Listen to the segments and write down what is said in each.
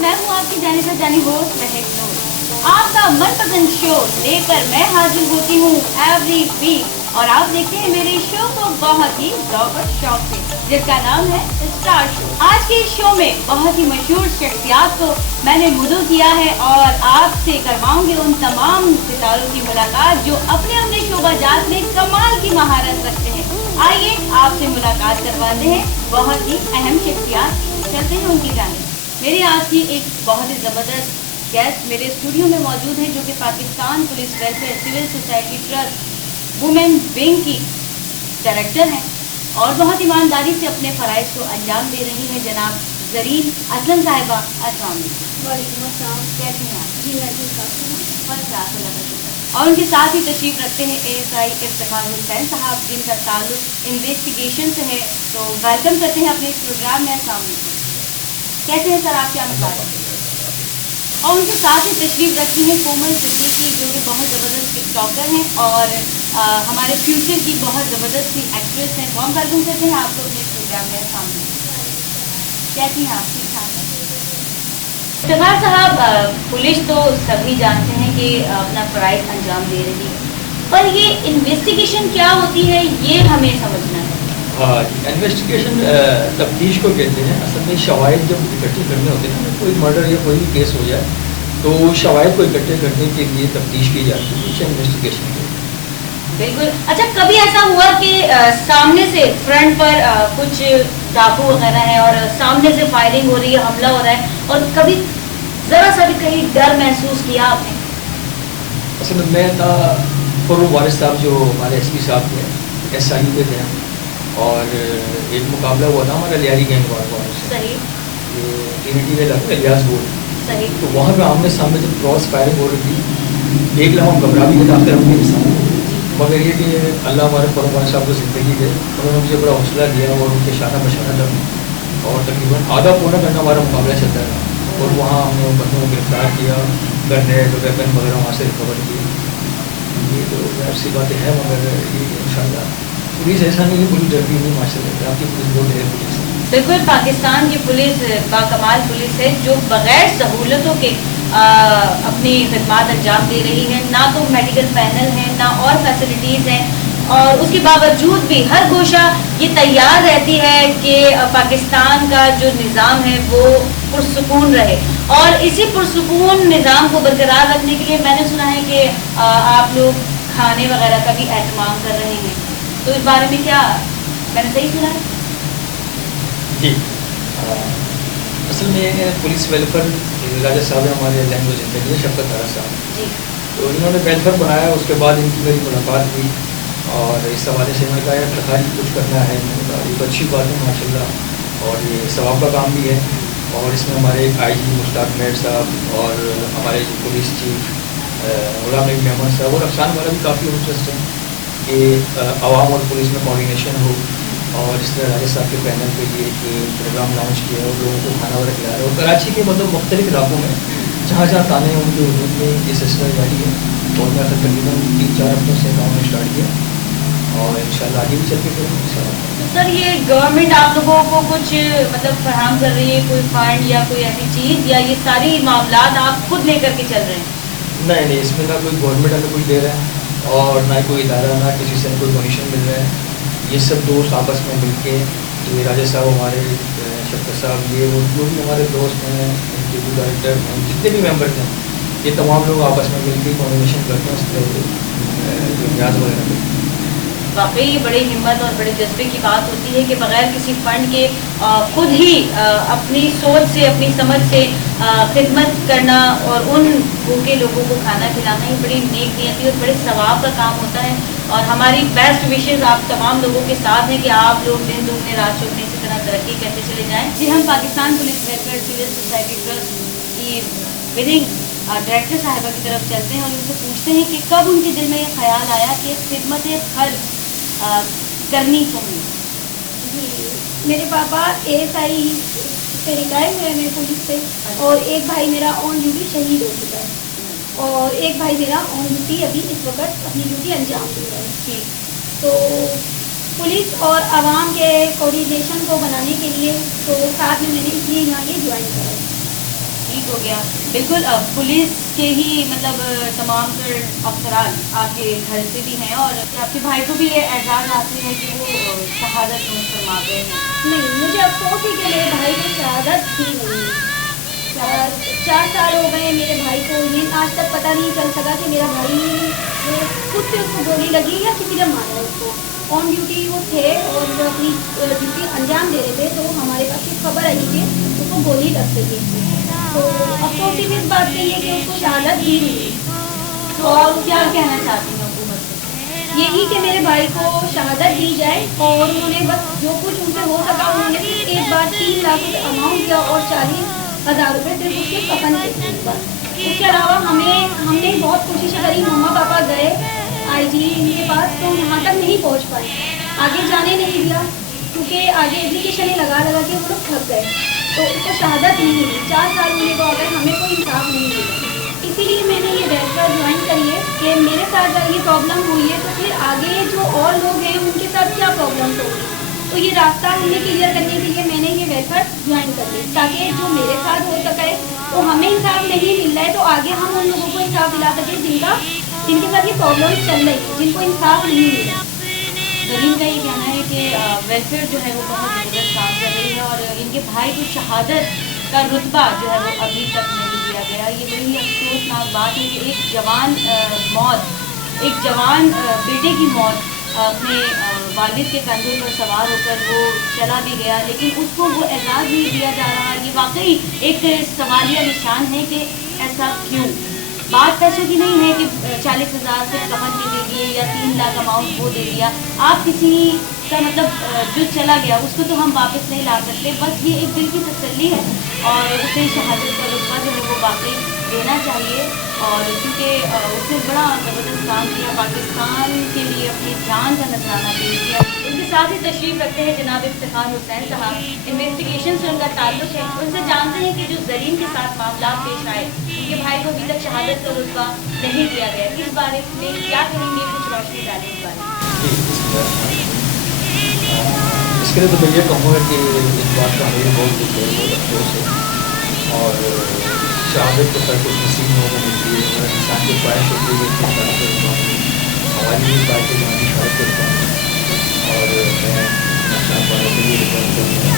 मैं हूँ आपकी जानी होस्ट महक नूर। आपका मनपसंद शो लेकर मैं हाजिर होती हूँ एवरी वीक और आप देखते हैं मेरे शो को बहुत ही ज़ौक़ और शौक से, जिसका नाम है स्टार शो। आज के इस शो में बहुत ही मशहूर शख्सियात को मैंने मुद्दू किया है और आपसे करवाऊंगी उन तमाम सितारों की मुलाकात जो अपने अपने शोबाजात में कमाल की महारत रखते हैं। आइए आपसे मुलाकात करवाते हैं बहुत ही अहम शख्सियात, चलते हैं उनकी जानिब। मेरी आज की एक बहुत ही ज़बरदस्त गेस्ट मेरे स्टूडियो में मौजूद हैं जो कि Pakistan police welfare civil society trust women wing की डायरेक्टर हैं और बहुत ईमानदारी से अपने फ़राइज़ को अंजाम दे रही हैं। जनाब ज़रीन असलम साहिबा, अस्सलाम वालेकुम। कैसी हैं आप? जी मैं ठीक और उनके साथ ही तशरीफ़ रखते हैं ASI इफ्तिखार हुसैन साहब, जिनका ताल्लुक इन्वेस्टिगेशन से है। तो वेलकम करते हैं अपने इस प्रोग्राम में। अस्सलाम वालेकुम। कैसे हैं सर, आप क्या मसला? और उनके साथ ही तशरीफ़ रखती हैं कोमल सिद्दीकी जो कि बहुत ज़बरदस्त टिकटॉकर हैं और हमारे फ्यूचर की बहुत ज़बरदस्त सी एक्ट्रेस हैं। बहुत वेलकम करते हैं आपको अपने प्रोग्राम में। सामने कैसी हैं आप? ठीक ठाक हैं। इफ्तिखार साहब, पुलिस तो सभी जानते हैं कि अपना फ़राइज़ अंजाम दे रही है, पर ये इन्वेस्टिगेशन क्या होती है ये हमें समझना है। हाँ, इन्वेस्टिगेशन तफ्तीश को कहते हैं। असल में शवाहिद जब इकट्ठे करने होते हैं ना, कोई मर्डर या कोई भी केस हो जाए तो शवाहिद को इकट्ठे करने के लिए तफ्तीश की जाती है, उसे इन्वेस्टिगेशन कहते हैं। बिल्कुल। अच्छा, कभी ऐसा हुआ कि सामने से फ्रंट पर कुछ डाकू वगैरह है और सामने से फायरिंग हो रही है, हमला हो रहा है, और कभी ज़रा सा भी कहीं डर महसूस किया आपने? असल में मैं था फरूक वारिस साहब जो हमारे SP साहब थे, SI पे थे, और एक मुकाबला हुआ था हमारा लियारी गैंग वालों से। सही। ये ट्रिनिटी में लगा इलियास बोर्ड। सही। तो वहाँ पे आमने सामने जब क्रॉस फायरिंग हो रही थी, एक लम्हा घबरा भी था आखिर अपने इंसान, मगर ये कि अल्लाह हमारे फरूक वारिस साहब को ज़िंदगी दे, उन्होंने मुझे बड़ा हौसला दिया और उनके शाना बशाना तक और तकरीबन आधा पौना घंटा हमारा मुकाबला चलता था और वहाँ हमने उन बंदों को गिरफ्तार किया, गन्नेट वेपन वगैरह वहाँ से रिकवर किए। ये तो ऐसी बातें हैं, मगर ये इंशाल्लाह पुलिस ऐसा नहीं है, पुलिस डरती नहीं माशाल्लाह, आपकी पुलिस बहुत ढेर पुलिस है। बिल्कुल, पाकिस्तान की पुलिस बाकमाल पुलिस है जो बग़ैर सहूलतों के अपनी खिदमत अंजाम दे रही है। ना तो मेडिकल पैनल है, ना और फैसिलिटीज़ हैं, और उसके बावजूद भी हर गोशा ये तैयार रहती है कि पाकिस्तान का जो निज़ाम है वो पुरसुकून रहे। और इसी पुरसुकून निज़ाम को बरकरार रखने के लिए मैंने सुना है कि आप लोग खाने वगैरह का भी एहतमाम कर रहे हैं, तो इस बारे में क्या मैंने सही सुना है? जी, असल में पुलिस वेलफेयर राजा साहब हमारे लैंग्वेज ज़िंदगी है, शफकत तारा साहब जी। तो इन्होंने वेलफेयर बनाया। उसके बाद इनकी मेरी मुलाकात हुई और इस हवाले से मैंने कहा यार इफ्तिखार कुछ करना है। मैंने कहा ये तो अच्छी बात है माशाल्लाह, और ये सवाब का काम भी है। और इसमें हमारे IG मुश्ताक मेहर साहब और हमारे जो पुलिस चीफ गुलाम नबी मेहमान साहब और अफसान वाला भी काफ़ी इंटरेस्ट है कि आवाम और पुलिस में कोऑर्डिनेशन हो। और इस तरह राजा साहब के पैनल पे ये एक प्रोग्राम लॉन्च किया और लोगों को खाना वगैरह खिला रहे हैं। और कराची के मतलब मुख्तलिफ इलाकों में जहाँ जहाँ ताने हैं उनके हदूद में ये सिलसिला जारी है और मैं तकरीबन 3-4 हफ्तों से काम में स्टार्ट किया और इंशाल्लाह आगे भी चल के करेंगे इंशाल्लाह। तो सर, ये गवर्नमेंट आप लोगों को कुछ मतलब फराहम कर रही है, कोई फंड या कोई ऐसी चीज़, या ये सारी मामलात आप खुद लेकर के चल रहे हैं? नहीं, इसमें ना कोई गवर्नमेंट हमें कुछ दे रहा है और ना कोई इदारा, ना किसी से कोई डोनेशन मिल रहा है। ये सब दोस्त आपस में मिलके, ये राजा साहब हमारे, शफकत साहब, ये वो जो भी हमारे दोस्त हैं, एग्जीक्यूटिव डायरेक्टर हैं, जितने भी मेंबर्स हैं, ये तमाम लोग आपस में मिलकर कोऑर्डिनेशन करते हैं। इस तरह जो न्याज वगैरह करते हैं। वाकई बड़ी हिम्मत और बड़े जज्बे की बात होती है कि बग़ैर किसी फ़ंड के खुद ही अपनी सोच से, अपनी समझ से खिदमत करना और उन भूखे लोगों को खाना खिलाना ही बड़ी नेक नियति और बड़े सवाब का काम होता है। और हमारी बेस्ट विशेज़ आप तमाम लोगों के साथ हैं कि आप लोग दिन दुगने रात चौगने इसी तरह तरक्की करते चले जाएँ। जी, हम Pakistan police welfare civil society trust की विनिंग डायरेक्टर साहिबा की तरफ चलते हैं और उनसे पूछते हैं कि कब उनके दिल में ये ख्याल आया कि खिदमत खल्क़ करनी चाहिए। जी, मेरे पापा ASI से रिटायर हुए मेरे पुलिस से, और एक भाई मेरा ऑन ड्यूटी शहीद हो चुका है और एक भाई मेरा ऑन ड्यूटी अभी इस वक्त अपनी ड्यूटी अंजाम दे रहा है। ठीक। तो पुलिस और आवाम के कोऑर्डिनेशन को बनाने के लिए तो साथ में मैंने इसलिए यहाँ ये ज्वाइन करा है। ठीक हो गया। बिल्कुल पुलिस के ही मतलब तमाम तर अफसरान आपके घर से भी हैं और आपके भाई को भी ये एहसास हासिल है कि वो शहादत नोश फरमा गए हैं। नहीं, मुझे अफसोस है कि मेरे भाई को शहादत ही नहीं। 4 साल हो गए मेरे भाई को, ये आज तक पता नहीं चल सका कि मेरा भाई खुद से उसको गोली लगी या किसी ने मारा उसको। ऑन ड्यूटी वो थे और वो अपनी ड्यूटी अंजाम दे रहे थे, तो हमारे पास एक खबर आई कि उसको गोली लग गई। तो अफसोस भी इस बात की है कि उसको शहादत ही मिली। तो आप क्या कहना चाहती हैं हुकूमत से? यही कि मेरे भाई को शहादत दी जाए और उन्होंने बस जो कुछ उनसे हो सका उन्होंने सिर्फ एक बार 3 लाख रुपये अमाउंट दिया और 40,000 रुपये सिर्फ उसके कफन के थे बस। उसके अलावा हमने बहुत कोशिश करी, मम्मा पापा गए IG इनके पास, तो यहाँ तक नहीं पहुँच पाए, आगे जाने नहीं दिया क्योंकि आगे एप्लीकेशन लगा के वो लोग थक गए। तो उसको शहादत नहीं मिली, 4 साल होने को आ गए, हमें कोई इंसाफ नहीं मिला। इसीलिए मैंने ये रेस्टोरा ज्वाइन करी है कि मेरे साथ अगर ये प्रॉब्लम हुई है तो फिर आगे जो और लोग हैं उनके साथ क्या प्रॉब्लम होगी। तो ये रास्ता हमने क्लियर करने के लिए मैंने ये वेलफेयर ज्वाइन कर ली, ताकि जो मेरे साथ हो सके तो हमें इंसाफ नहीं मिल रहा है तो आगे हम उन लोगों को इंसाफ दिला सकें जिनके साथ ये प्रॉब्लम चल रही है, जिनको इंसाफ नहीं मिला। जरीन का ये कहना है कि वेलफेयर जो है वो बहुत ज़बरदस्त काम कर रही है और इनके भाई को शहादत का रुतबा जो है वो अभी तक नहीं दिया गया। ये बड़ी अफसोसनाक बात है कि एक जवान बेटे की मौत अपने वालिद के कंधे पर सवार होकर वो चला भी गया, लेकिन उसको वो एहसास नहीं दिया जा रहा। ये वाकई एक सवालिया निशान है कि ऐसा क्यों। बात पैसों की नहीं है कि 40,000 से कफन के दे दिए या 3 लाख अमाउंट वो दे दिया। आप किसी का मतलब जो चला गया उसको तो हम वापस नहीं ला सकते, बस ये एक दिल की तसल्ली है और उसे शहादत का रुतबा जो है वो वाकई देना चाहिए। और क्योंकि उसने बड़ा ज़बरदस्त काम किया, पाकिस्तान के लिए अपनी जान का नजराना पेश किया। उनके साथ ही तशरीफ़ रखते हैं जनाब इफ्तिखार हुसैन साहब, इन्वेस्टिगेशन से उनका ताल्लुक़ है। उनसे जानते हैं कि जो जरीन के साथ मामला पेश आए, उनके भाई को अभी तक शहादत का रुतबा नहीं दिया गया, इस बारे में क्या कहेंगे? कुछ रोशनी डालें इस बारे में। इसके लिए तो मैं ये कहूँगा कि इस बात का हमें बहुत दुख है, बहुत अफसोस है और शहादत तो खैर कुछ नसीब में होगा मिलती है, हर इंसान की ख्वाहिश होती है कि शहादत का हमारी भी ख्वाहिश है कि हमारी शहादत का और मैं शाह वालों के लिए रिकॉर्ड करूँगा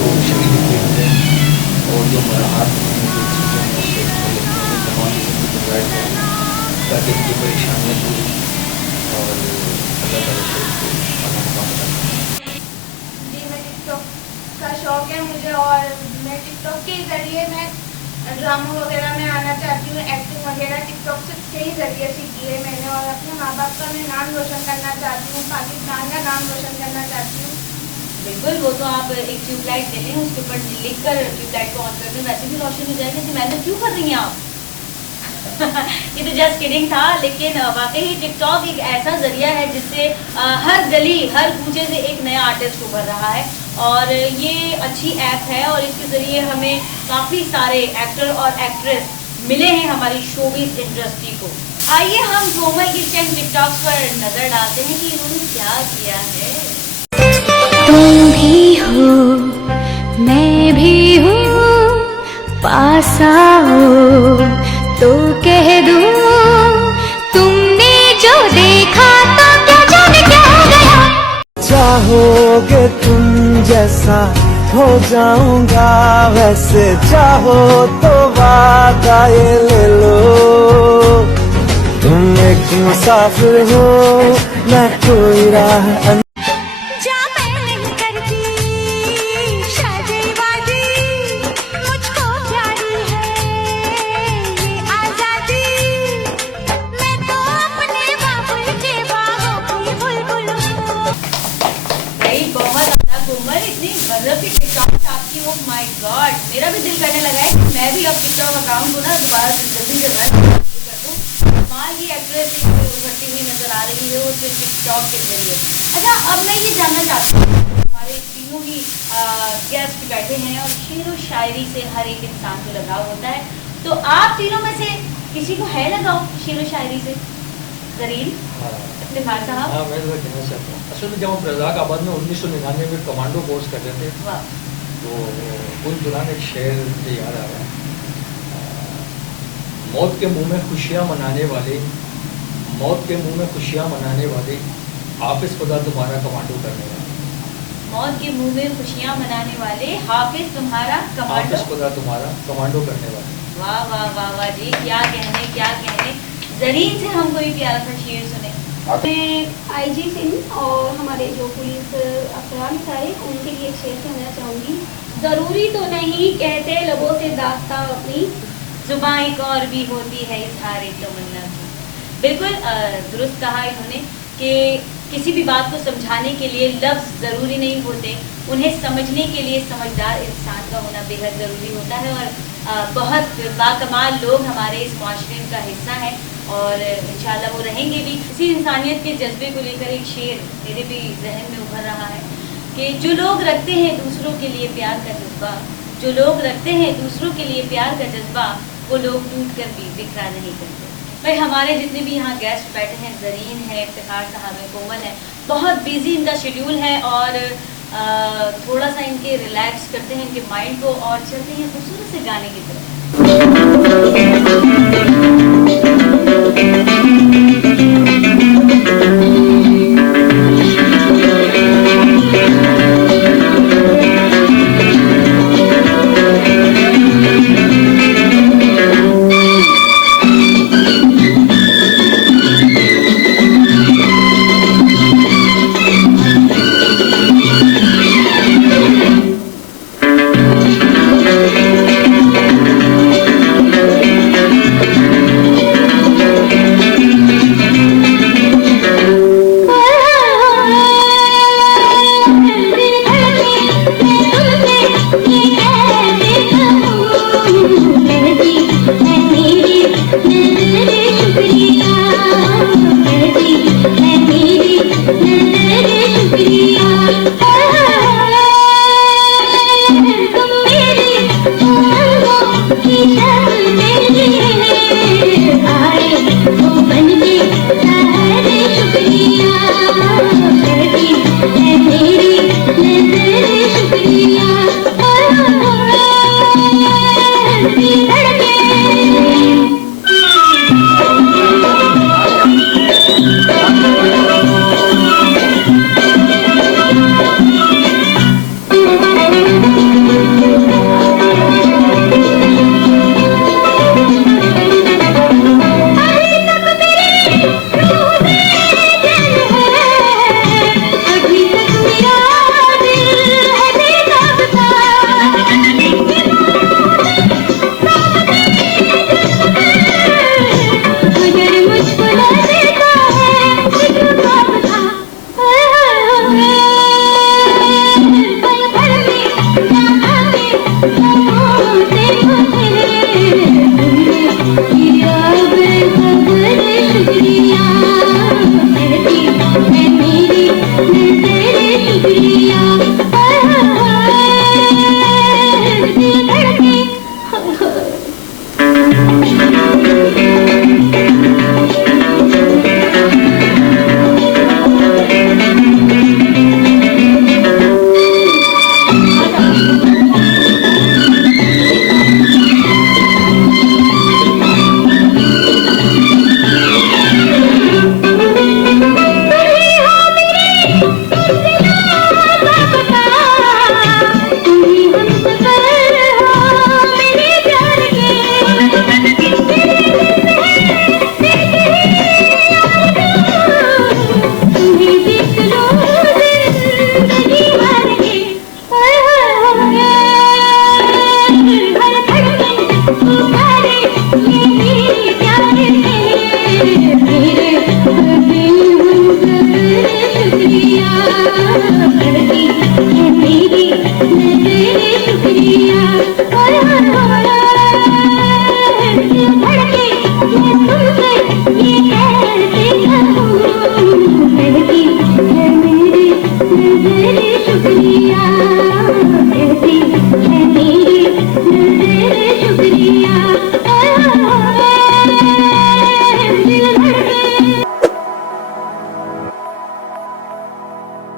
वो शहीद हुए हैं और जो हमारा हाथ में जो चीज़ें हैं उससे तमाम चीज़ों को गुजारा करें ताकि इनकी परेशानियाँ दूर और अल्लाह ताला से उसको का शौक़ है मुझे और मैं टिकटॉक के ज़रिए मैं ड्रामा वगैरह में आना चाहती हूँ, एक्टिंग वगैरह टिकटॉक के ही ज़रिए सीखी है मैंने और अपने माँ बाप का मैं नाम रोशन करना चाहती हूँ, पाकिस्तान का नाम रोशन करना चाहती हूँ। बिल्कुल, वो तो आप एक ट्यूबलाइट ले लें, उसके ऊपर लिख कर ट्यूबलाइट को ऑन कर दें, वैसे भी रोशन हो जाएगा। जी मैं तो क्यों कर रही हैं आप? ये तो जस्ट किडिंग था, लेकिन वाकई टिकटॉक एक ऐसा जरिया है जिससे हर गली हर कूचे से एक नया आर्टिस्ट उभर रहा है और ये अच्छी ऐप है और इसके ज़रिए हमें काफ़ी सारे एक्टर और एक्ट्रेस मिले हैं हमारी शोबिज़ इंडस्ट्री को। आइए हम कोमल की चंद टिकटॉक पर नज़र डालते हैं कि इन्होंने क्या किया है। तुम भी हो मैं भी हूँ, पास आओ तो कह दूँ तुमने जो देखा तो क्या जाने क्या हो गया। चाहोगे तुम जैसा हो जाऊंगा वैसे, चाहो तो वादा ये ले लो। तुम एक मुसाफिर हो मैं कोई राह माय गॉड, मेरा भी दिल करने लगा है कि मैं भी अब टिकटॉक अकाउंट को ना दोबारा से जल्दी से रन कर दूँ। कमाल की एक्ट्रेस उभरती हुई नजर आ रही है उसके टिकटॉक के जरिए। अच्छा, अब मैं ये जानना चाहती हूँ, हमारे तीनों ही गेस्ट बैठे हैं और शेर व शायरी से हर एक इंसान को लगाव होता है, तो आप तीनों में से किसी को है लगाव शेर व शायरी से? जरीन इफ्तिखार साहब। मैं तो कहना चाहता हूँ, असल में जब हम रज़ाक आबाद में 1999 में कमांडो कोर्स कर रहे थे तो उस दौरान एक शेर मुझे याद आ रहा है, मौत के मुंह में खुशियाँ मनाने वाले, मौत के मुंह में खुशियाँ मनाने वाले, हाफिज खुदा तुम्हारा कमांडो करने वाले। मौत के मुंह में खुशियाँ मनाने वाले, हाफिज तुम्हारा कमांडो, हाफिज खुदा तुम्हारा कमांडो करने वाले। वाह वाह वाह वाह जी, क्या कहने क्या कहने। जरीन से हम कोई प्यारा सा शेर सुने। मैं IG सिंह और हमारे जो पुलिस अफसरान सारे उनके लिए एक शेर कहना चाहूँगी। ज़रूरी तो नहीं कहते लबों से दास्तां अपनी, जुबां एक और भी होती है इज़हार तमन्ना की। बिल्कुल दुरुस्त कहा इन्होंने कि किसी भी बात को समझाने के लिए लफ्ज़ ज़रूरी नहीं होते, उन्हें समझने के लिए समझदार इंसान का होना बेहद ज़रूरी होता है। और बहुत बाकमाल लोग हमारे इस माशरे का हिस्सा हैं और इंशाल्लाह वो रहेंगे भी। इसी इंसानियत के जज्बे को लेकर एक शेर मेरे भी जहन में उभर रहा है कि जो लोग रखते हैं दूसरों के लिए प्यार का जज्बा, जो लोग रखते हैं दूसरों के लिए प्यार का जज्बा, वो लोग टूट कर भी बिखरा नहीं करते। भाई हमारे जितने भी यहाँ गेस्ट बैठे हैं, जरीन है, इफ्तिखार साहब है, कोमल है, बहुत बिजी इनका शेड्यूल है और थोड़ा सा इनके रिलैक्स करते हैं इनके माइंड को और चलते हैं खूबसूरत से गाने की तरफ।